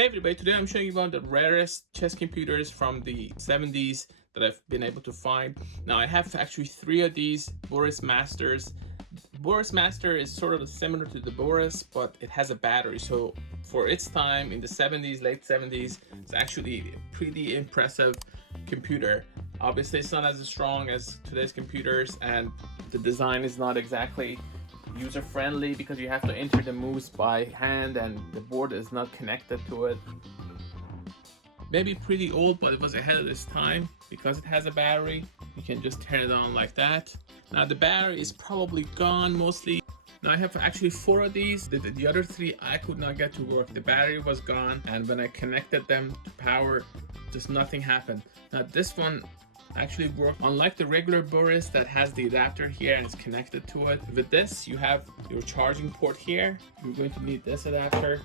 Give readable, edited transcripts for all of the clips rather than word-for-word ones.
Hey everybody, today I'm showing you one of the rarest chess computers from the 70s that I've been able to find. Now I have actually 3 of these Boris Masters. Boris Master is sort of similar to the Boris, but it has a battery. So for its time in the 70s, late 70s, it's actually a pretty impressive computer. Obviously it's not as strong as today's computers, and the design is not exactly user-friendly because you have to enter the moves by hand and the board is not connected to it. Maybe pretty old, but it was ahead of its time because it has a battery. You can just turn it on like that. Now the battery is probably gone mostly. Now I have actually 4 of these. The other 3 I could not get to work. The battery was gone, and when I connected them to power, just nothing happened. Now this one actually work. Unlike the regular Boris that has the adapter here and it's connected to it, with this you have your charging port here. You're going to need this adapter.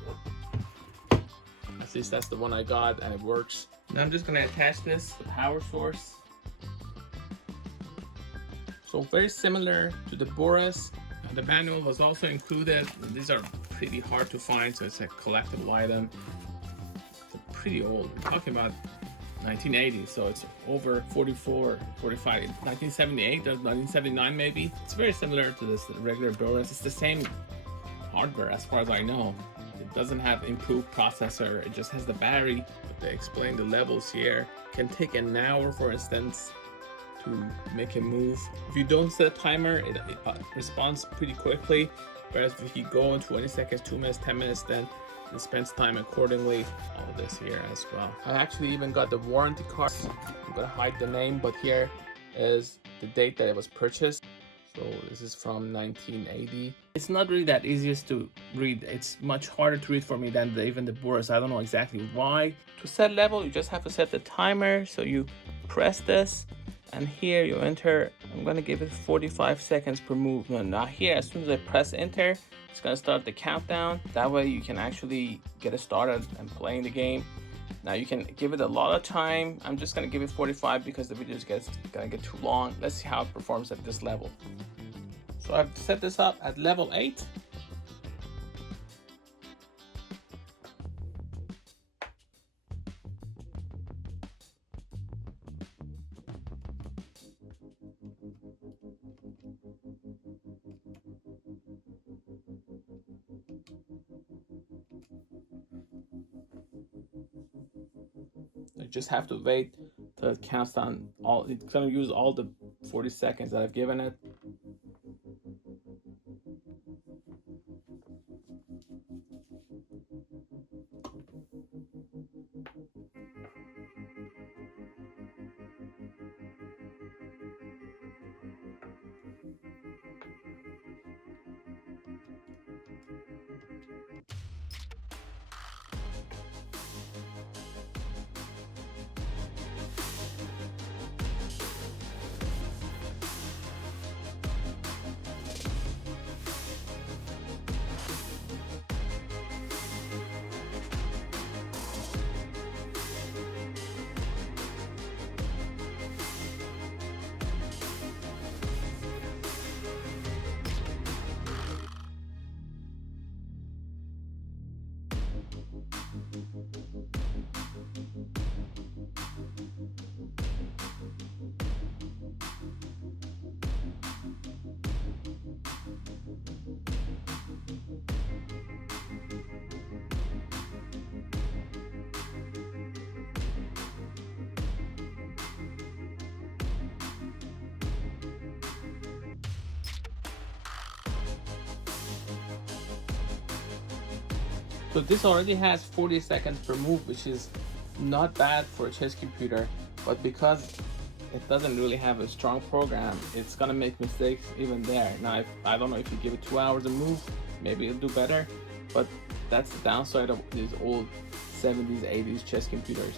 At least that's the one I got, and it works. Now I'm just going to attach this to the power source. So very similar to the Boris. The manual was also included. These are pretty hard to find, so it's a collectible item. It's pretty old. We're talking about 1980, so it's over 45, 1978 or 1979 maybe. It's very similar to this regular Boris. It's the same hardware as far as I know. It doesn't have improved processor, it just has the battery. But they explain the levels here. It can take an hour, for instance, to make a move. If you don't set a timer, it responds pretty quickly, whereas if you go in 20 seconds, 2 minutes, 10 minutes, then it spends time accordingly. All of this here as well. I actually even got the warranty card. I'm gonna hide the name, but here is the date that it was purchased. So this is from 1980. It's not really that easiest to read. It's much harder to read for me than even the Boris. I don't know exactly why. To set level, you just have to set the timer. So you press this, and here you enter. I'm gonna give it 45 seconds per movement. Now here, as soon as I press enter, it's gonna start the countdown. That way you can actually get it started and playing the game. Now you can give it a lot of time. I'm just gonna give it 45 because the video is gonna get too long. Let's see how it performs at this level. So I've set this up at level 8. You just have to wait till it counts down all. It's gonna use all the 40 seconds that I've given it. So this already has 40 seconds per move, which is not bad for a chess computer, but because it doesn't really have a strong program, it's gonna make mistakes even there. Now, I don't know if you give it 2 hours a move, maybe it'll do better, but that's the downside of these old 70s, 80s chess computers.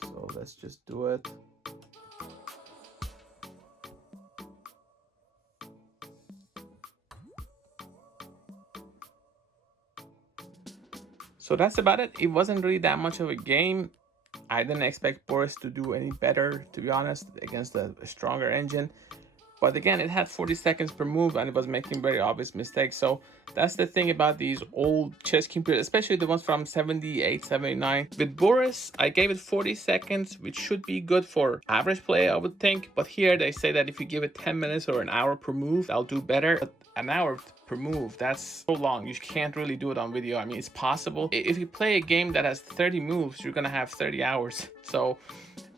So let's just do it. So that's about it. It wasn't really that much of a game. I didn't expect Boris to do any better, to be honest, against a stronger engine. But again, it had 40 seconds per move and it was making very obvious mistakes. So that's the thing about these old chess computers, especially the ones from 78, 79. With Boris, I gave it 40 seconds, which should be good for average play, I would think. But here they say that if you give it 10 minutes or an hour per move, I'll do better. But an hour per move, that's so long. You can't really do it on video. I mean, it's possible. If you play a game that has 30 moves, you're gonna have 30 hours. So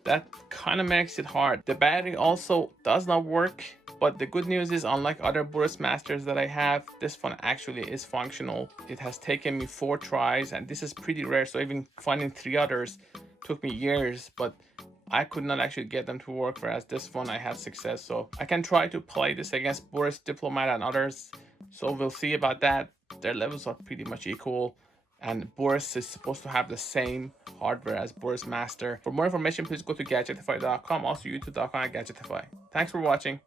that kind of makes it hard. The battery also does not work, but the good news is, unlike other Boris Masters that I have, this one actually is functional. It has taken me 4 tries, and this is pretty rare, so even finding 3 others took me years, but I could not actually get them to work, whereas this one I had success. So I can try to play this against Boris Diplomat and others, so we'll see about that. Their levels are pretty much equal, and Boris is supposed to have the same hardware as Boris Master. For more information, please go to gadgetify.com, also youtube.com/gadgetify. Thanks for watching.